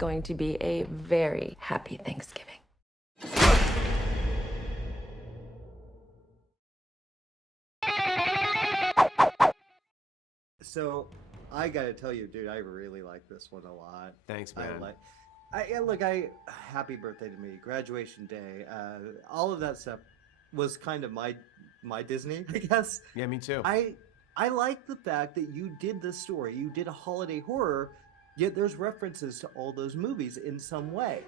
going to be a very happy Thanksgiving. So, I gotta tell you, dude, I really like this one a lot. Thanks, man. Happy birthday to me, graduation day, all of that stuff was kind of my Disney, I guess. Yeah, me too. I like the fact that you did this story, you did a holiday horror, yet there's references to all those movies in some way.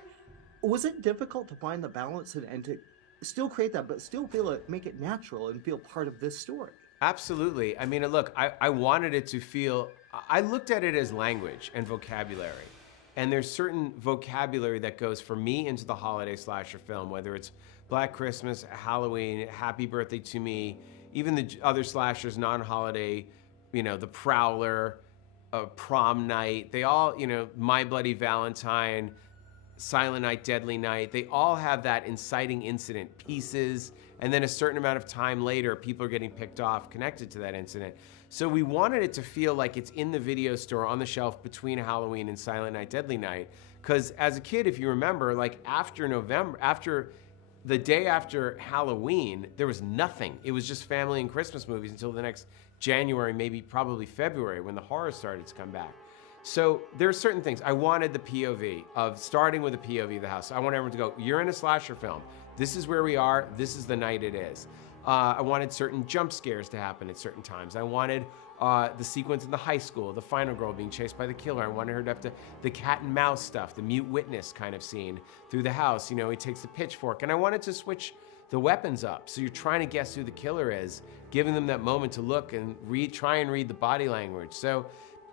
Was it difficult to find the balance and to still create that, but still feel it, make it natural and feel part of this story? Absolutely. I mean, look, I wanted it to feel, I looked at it as language and vocabulary. And there's certain vocabulary that goes for me into the holiday slasher film, whether it's Black Christmas, Halloween, Happy Birthday to Me, even the other slashers, non-holiday, you know, The Prowler, Prom Night, they all, you know, My Bloody Valentine, Silent Night, Deadly Night, they all have that inciting incident pieces, and then a certain amount of time later, people are getting picked off connected to that incident. So we wanted it to feel like it's in the video store on the shelf between Halloween and Silent Night, Deadly Night. Because as a kid, if you remember, like after the day after Halloween, there was nothing. It was just family and Christmas movies until the next January, maybe probably February, when the horror started to come back. So there are certain things. I wanted the POV of starting with the POV of the house. I want everyone to go, you're in a slasher film. This is where we are. This is the night it is. I wanted certain jump scares to happen at certain times. I wanted the sequence in the high school, the final girl being chased by the killer. I wanted her to have the cat and mouse stuff, the mute witness kind of scene through the house. You know, he takes the pitchfork. And I wanted to switch the weapons up. So you're trying to guess who the killer is, giving them that moment to look and try and read the body language. So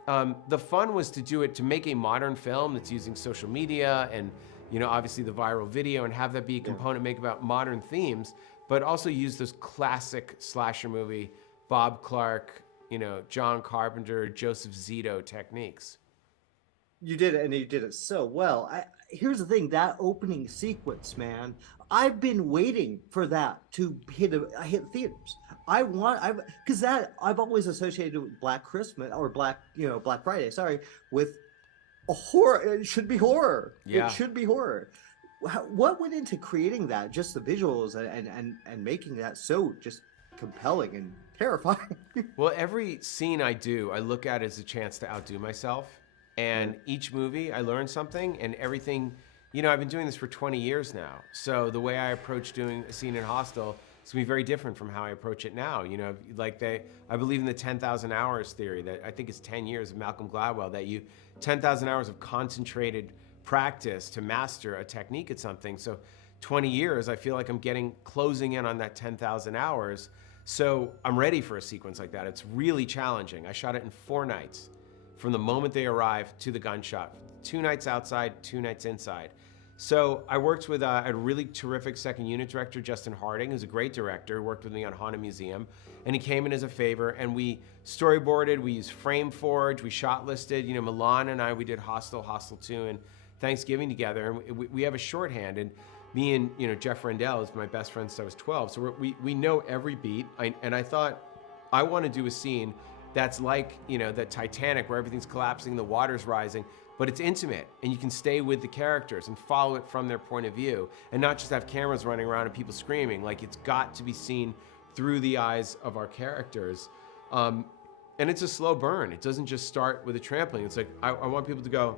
the fun was to do it, to make a modern film that's using social media and, you know, obviously the viral video, and have that be a component, make about modern themes, but also use those classic slasher movie, Bob Clark, you know, John Carpenter, Joseph Zito techniques. You did it, and you did it so well. Here's the thing: that opening sequence, man. I've been waiting for that to hit theaters. Because I've always associated with Black Christmas or Black Friday. Sorry, with a horror. It should be horror. Yeah. It should be horror. What went into creating that? Just the visuals and making that so just compelling and terrifying. Well, every scene I do, I look at it as a chance to outdo myself. And each movie, I learn something, and everything, you know, I've been doing this for 20 years now. So the way I approach doing a scene in Hostel is gonna be very different from how I approach it now. You know, like I believe in the 10,000 hours theory, that I think it's 10 years of Malcolm Gladwell, that 10,000 hours of concentrated practice to master a technique at something. So 20 years, I feel like I'm closing in on that 10,000 hours. So I'm ready for a sequence like that. It's really challenging. I shot it in 4 nights. From the moment they arrive to the gunshot. 2 nights outside, 2 nights inside. So I worked with a really terrific second unit director, Justin Harding, who's a great director, worked with me on Haunted Museum, and he came in as a favor, and we storyboarded, we used FrameForge, we shot listed, you know, Milan and I, we did Hostel 2, and Thanksgiving together, and we have a shorthand, and me and, you know, Jeff Rendell is my best friend since I was 12, so we know every beat, and I thought, I want to do a scene that's like, you know, the Titanic where everything's collapsing, the water's rising, but it's intimate and you can stay with the characters and follow it from their point of view and not just have cameras running around and people screaming. Like, it's got to be seen through the eyes of our characters. And it's a slow burn. It doesn't just start with a trampoline. It's like, I want people to go,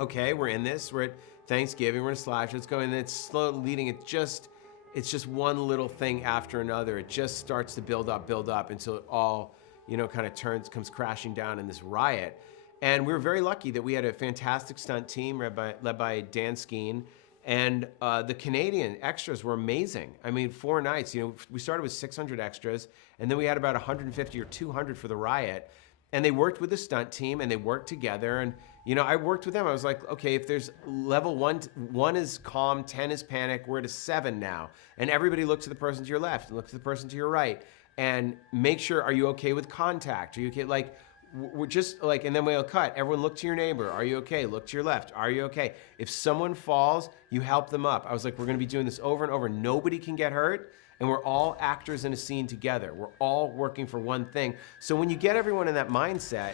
okay, we're in this, we're at Thanksgiving, we're in a slash, let's go, and it's slow leading. It's just one little thing after another. It just starts to build up until it all, you know, kind of comes crashing down in this riot. And we were very lucky that we had a fantastic stunt team led by Dan Skeen, and the Canadian extras were amazing. I mean, 4 nights, you know, we started with 600 extras, and then we had about 150 or 200 for the riot, and they worked with the stunt team, and they worked together, and, you know, I worked with them. I was like, okay, if there's level 1 is calm, 10 is panic, we're at a 7 now. And everybody look to the person to your left and look to the person to your right. And make sure, are you okay with contact? Are you okay? Like, we're just like, and then we'll cut. Everyone look to your neighbor. Are you okay? Look to your left. Are you okay? If someone falls, you help them up. I was like, we're gonna be doing this over and over. Nobody can get hurt, and we're all actors in a scene together. We're all working for one thing. So when you get everyone in that mindset,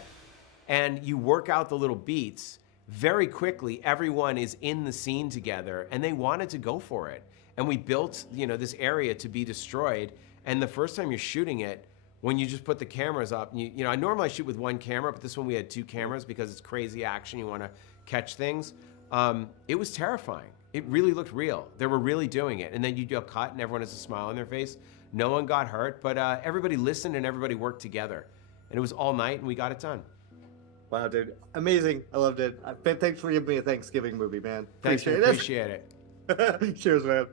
and you work out the little beats, very quickly, everyone is in the scene together and they wanted to go for it. And we built, you know, this area to be destroyed. And the first time you're shooting it, when you just put the cameras up, you know, I normally shoot with one camera, but this one we had 2 cameras because it's crazy action. You want to catch things. It was terrifying. It really looked real. They were really doing it. And then you do a cut and everyone has a smile on their face. No one got hurt, but everybody listened and everybody worked together. And it was all night and we got it done. Wow, dude. Amazing. I loved it. Thanks for giving me a Thanksgiving movie, man. Thanks, Appreciate appreciate it. Cheers, man.